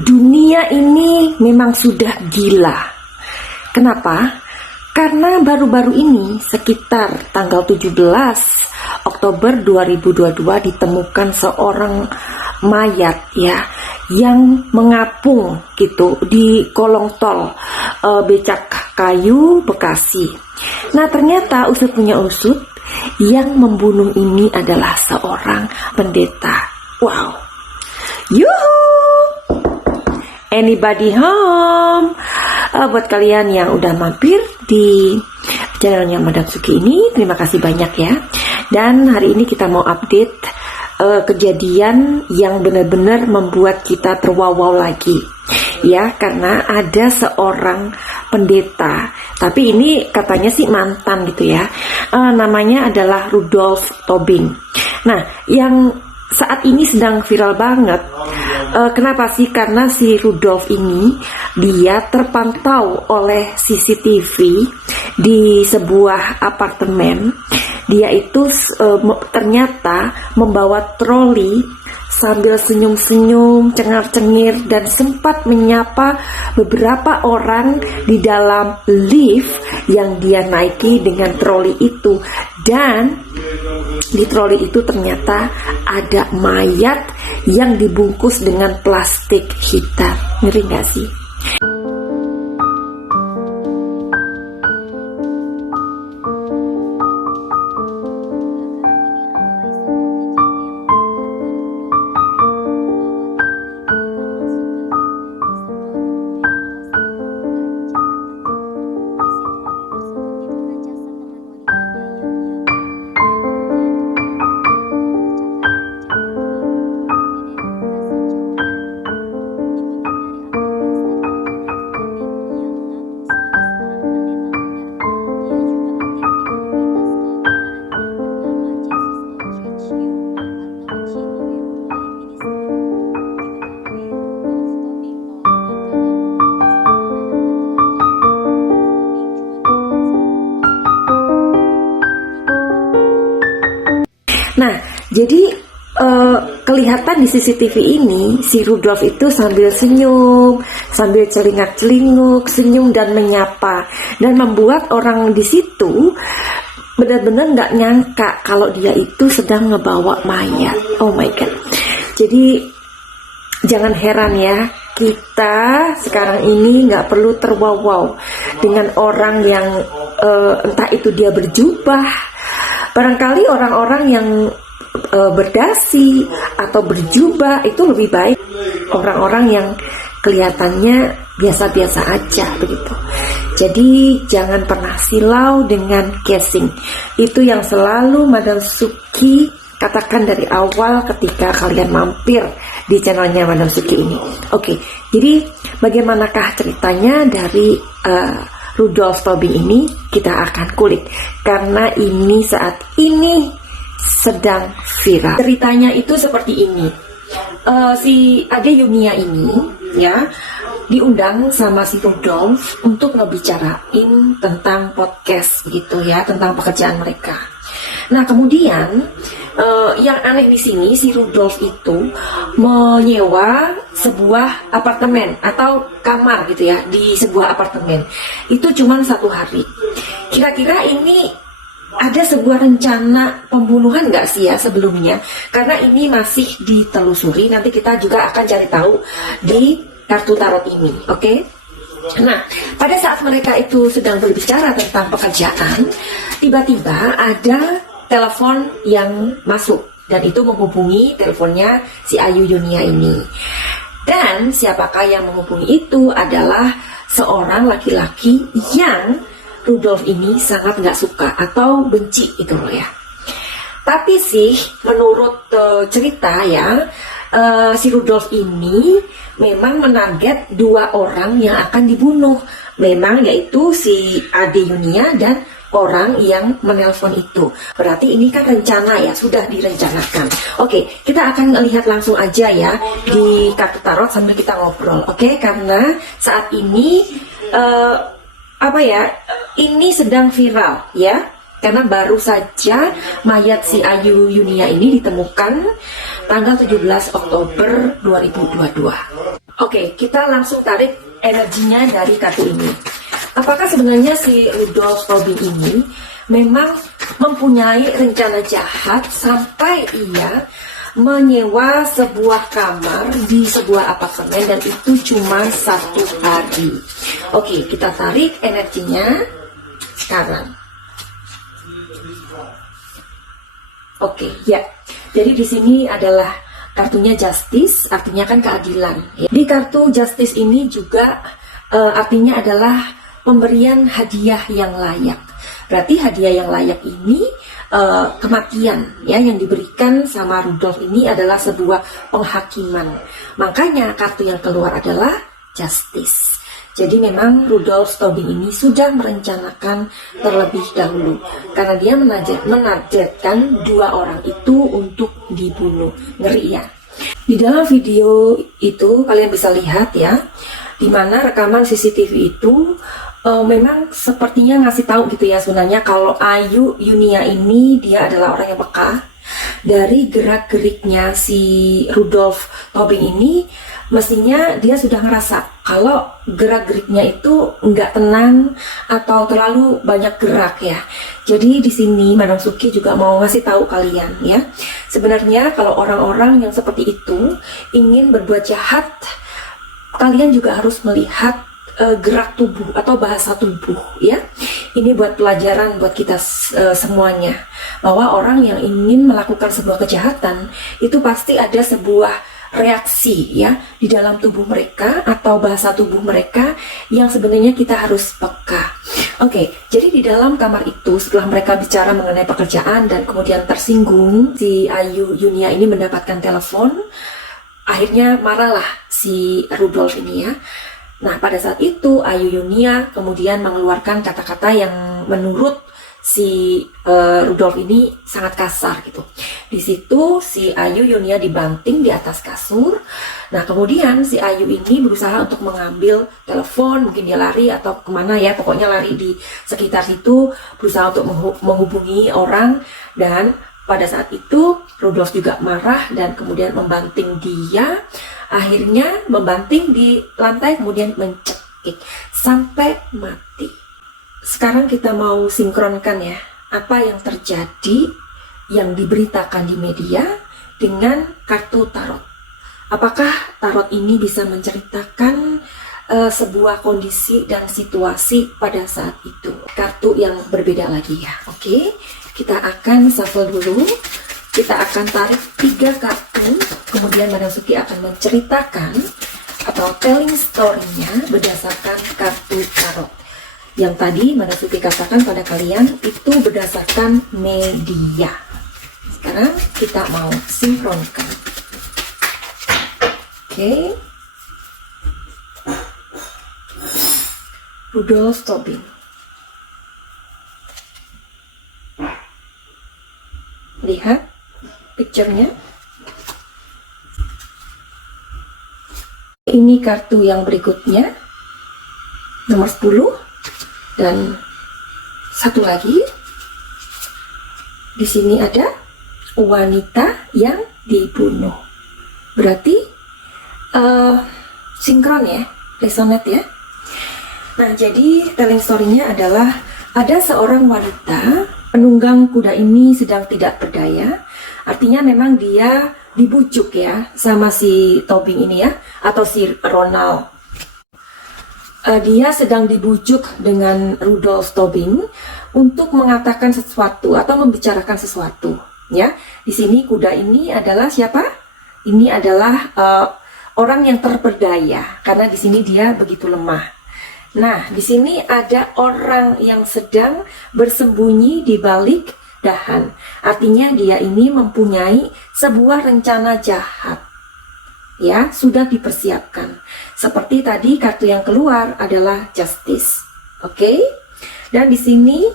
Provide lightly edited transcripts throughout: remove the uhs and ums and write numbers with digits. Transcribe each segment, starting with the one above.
Dunia ini memang sudah gila. Kenapa? Karena baru-baru ini sekitar tanggal 17 Oktober 2022 ditemukan seorang mayat ya yang mengapung gitu di kolong tol Becak Kayu Bekasi. Nah, ternyata usut punya usut, yang membunuh ini adalah seorang pendeta. Wow. Yuhu. Anybody home? Buat kalian yang udah mampir di channelnya Madam Suki ini, terima kasih banyak ya. Dan hari ini kita mau update kejadian yang benar-benar membuat kita terwawaw lagi ya, karena ada seorang pendeta, tapi ini katanya sih mantan gitu ya, namanya adalah Rudolf Tobing. Nah, yang saat ini sedang viral banget. Kenapa sih? Karena si Rudolf ini dia terpantau oleh CCTV di sebuah apartemen. Dia itu ternyata membawa troli sambil senyum-senyum, cengar-cengir, dan sempat menyapa beberapa orang di dalam lift yang dia naiki dengan troli itu. Dan di troli itu ternyata ada mayat yang dibungkus dengan plastik hitam. Ngeri gak sih? Nah, jadi kelihatan di CCTV ini si Rudolf itu sambil senyum, sambil celingak-celinguk, senyum dan menyapa, dan membuat orang di situ benar-benar nggak nyangka kalau dia itu sedang ngebawa mayat. Oh my god! Jadi jangan heran ya, kita sekarang ini nggak perlu terwawaw dengan orang yang entah itu dia berjubah. Barangkali orang-orang yang berdasi atau berjubah itu lebih baik orang-orang yang kelihatannya biasa-biasa aja begitu. Jadi jangan pernah silau dengan casing. Itu yang selalu Madam Suki katakan dari awal ketika kalian mampir di channelnya Madam Suki ini. Oke, jadi bagaimanakah ceritanya dari Rudolf Tobing ini? Kita akan kulik karena ini saat ini sedang viral. Ceritanya itu seperti ini. Si Ade Yunia ini ya diundang sama si Rudolf untuk ngebicarain tentang podcast gitu ya, tentang pekerjaan mereka. Nah, kemudian yang aneh di sini si Rudolf itu menyewa sebuah apartemen atau kamar gitu ya di sebuah apartemen. Itu cuma 1 hari. Kira-kira ini ada sebuah rencana pembunuhan nggak sih ya sebelumnya? Karena ini masih ditelusuri. Nanti kita juga akan cari tahu di kartu tarot ini, oke? Nah, pada saat mereka itu sedang berbicara tentang pekerjaan, tiba-tiba ada telepon yang masuk, dan itu menghubungi teleponnya si Ayu Yunia ini. Dan siapakah yang menghubungi itu adalah seorang laki-laki yang Rudolf ini sangat nggak suka atau benci itu loh ya. Tapi sih menurut cerita ya, si Rudolf ini memang menarget 2 orang yang akan dibunuh. Memang yaitu si Ade Yunia dan orang yang menelpon itu. Berarti ini kan rencana ya, sudah direncanakan. Oke, kita akan lihat langsung aja ya di kartu tarot sambil kita ngobrol. Oke, karena saat ini ini sedang viral ya, karena baru saja mayat si Ayu Yunia ini ditemukan tanggal 17 Oktober 2022. Oke, kita langsung tarik energinya dari kartu ini. Apakah sebenarnya si Rudolf Tobing ini memang mempunyai rencana jahat sampai ia menyewa sebuah kamar di sebuah apartemen dan itu cuma 1 hari. Oke, kita tarik energinya sekarang. Oke, ya. Jadi di sini adalah kartunya Justice, artinya kan keadilan. Di kartu Justice ini juga artinya adalah pemberian hadiah yang layak. Berarti hadiah yang layak ini kematian ya, yang diberikan sama Rudolf ini adalah sebuah penghakiman. Makanya kartu yang keluar adalah Justice. Jadi memang Rudolf Tobing ini sudah merencanakan terlebih dahulu karena dia menargetkan 2 orang itu untuk dibunuh. Ngeri ya. Di dalam video itu kalian bisa lihat ya, di mana rekaman CCTV itu memang sepertinya ngasih tahu gitu ya sebenarnya kalau Ayu Yunia ini dia adalah orang yang peka. Dari gerak-geriknya si Rudolf Tobing ini mestinya dia sudah ngerasa kalau gerak-geriknya itu nggak tenang atau terlalu banyak gerak ya. Jadi di sini Madam Suki juga mau ngasih tahu kalian ya, sebenarnya kalau orang-orang yang seperti itu ingin berbuat jahat, kalian juga harus melihat gerak tubuh atau bahasa tubuh ya. Ini buat pelajaran buat kita semuanya, bahwa orang yang ingin melakukan sebuah kejahatan itu pasti ada sebuah reaksi ya di dalam tubuh mereka atau bahasa tubuh mereka yang sebenarnya kita harus peka. Oke, jadi di dalam kamar itu setelah mereka bicara mengenai pekerjaan dan kemudian tersinggung, si Ayu Yunia ini mendapatkan telepon. Akhirnya marahlah si Rudolf ini ya. Nah, pada saat itu Ayu Yunia kemudian mengeluarkan kata-kata yang menurut si Rudolf ini sangat kasar gitu. Di situ si Ayu Yunia dibanting di atas kasur. Nah, kemudian si Ayu ini berusaha untuk mengambil telepon, mungkin dia lari atau kemana ya, pokoknya lari di sekitar situ, berusaha untuk menghubungi orang. Dan pada saat itu Rudolf juga marah dan kemudian membanting dia. Akhirnya membanting di lantai kemudian mencekik sampai mati. Sekarang kita mau sinkronkan ya, apa yang terjadi yang diberitakan di media dengan kartu tarot. Apakah tarot ini bisa menceritakan sebuah kondisi dan situasi pada saat itu? Kartu yang berbeda lagi ya. Oke, kita akan shuffle dulu. Kita akan tarik 3 kartu, kemudian Madam Suki akan menceritakan atau telling story-nya berdasarkan kartu tarot. Yang tadi Madam Suki katakan pada kalian itu berdasarkan media. Sekarang kita mau sinkronkan. Oke. Rudolf Tobing. Lihat picture-nya. Ini kartu yang berikutnya, nomor 10, dan satu lagi. Di sini ada wanita yang dibunuh. Berarti sinkron ya, resonate ya. Nah, jadi telling story-nya adalah ada seorang wanita penunggang kuda ini sedang tidak berdaya. Artinya memang dia dibujuk ya sama si Tobing ini ya, atau si Ronald. Dia sedang dibujuk dengan Rudolf Tobing untuk mengatakan sesuatu atau membicarakan sesuatu ya. Di sini kuda ini adalah siapa? Ini adalah orang yang terperdaya karena di sini dia begitu lemah. Nah, di sini ada orang yang sedang bersembunyi di balik dahan. Artinya dia ini mempunyai sebuah rencana jahat. Ya, sudah dipersiapkan. Seperti tadi kartu yang keluar adalah Justice. Oke? Dan di sini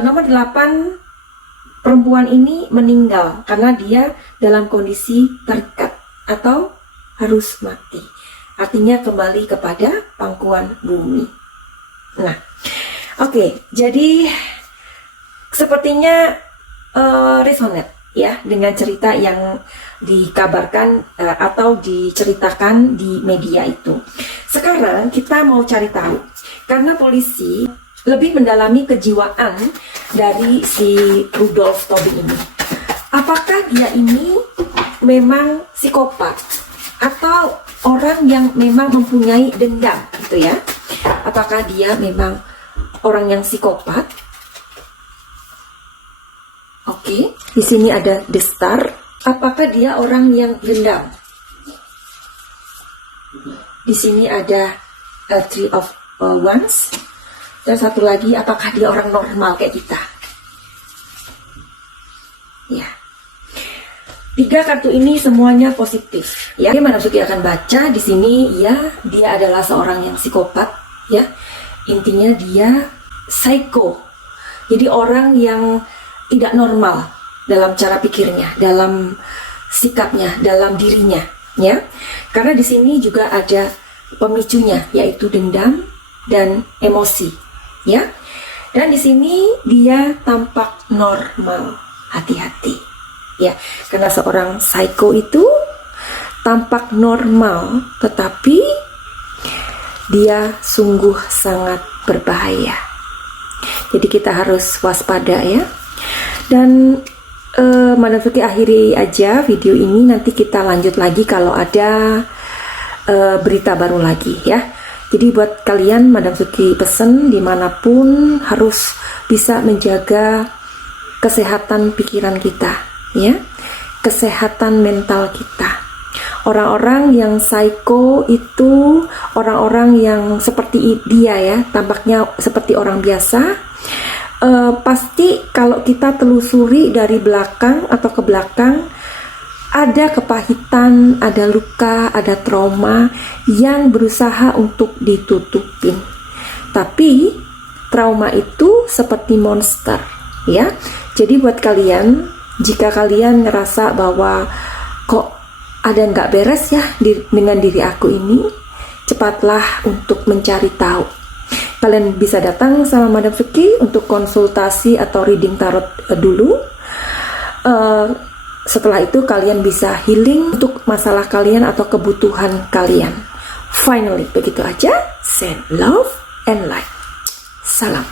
nomor 8, perempuan ini meninggal karena dia dalam kondisi terikat atau harus mati. Artinya kembali kepada pangkuan bumi. Nah, oke, jadi sepertinya resonate ya dengan cerita yang dikabarkan atau diceritakan di media itu. Sekarang kita mau cari tahu, karena polisi lebih mendalami kejiwaan dari si Rudolf Tobing ini. Apakah dia ini memang psikopat atau orang yang memang mempunyai dendam gitu ya? Apakah dia memang orang yang psikopat? Oke, di sini ada The Star. Apakah dia orang yang dendam? Di sini ada Three of Wands. Dan satu lagi, apakah dia orang normal kayak kita? Ya. 3 kartu ini semuanya positif. Ya, Madam Suki akan baca di sini ya, dia adalah seorang yang psikopat, ya. Intinya dia psycho. Jadi orang yang tidak normal dalam cara pikirnya, dalam sikapnya, dalam dirinya, ya. Karena di sini juga ada pemicunya, yaitu dendam dan emosi, ya. Dan di sini dia tampak normal, hati-hati, ya. Karena seorang psycho itu tampak normal, tetapi dia sungguh sangat berbahaya. Jadi kita harus waspada, ya. Dan Madam Suki akhiri aja video ini, nanti kita lanjut lagi kalau ada berita baru lagi, ya. Jadi buat kalian, Madam Suki pesen dimanapun harus bisa menjaga kesehatan pikiran kita, ya, kesehatan mental kita. Orang-orang yang psycho itu orang-orang yang seperti dia, ya, tampaknya seperti orang biasa. Pasti kalau kita telusuri dari belakang atau ke belakang, ada kepahitan, ada luka, ada trauma yang berusaha untuk ditutupin. Tapi trauma itu seperti monster, ya. Jadi buat kalian, jika kalian ngerasa bahwa kok ada nggak beres ya dengan diri aku ini, cepatlah untuk mencari tahu. Kalian bisa datang sama Madam Suki untuk konsultasi atau reading tarot dulu. Setelah itu kalian bisa healing untuk masalah kalian atau kebutuhan kalian. Finally, begitu aja. Send love and light. Salam.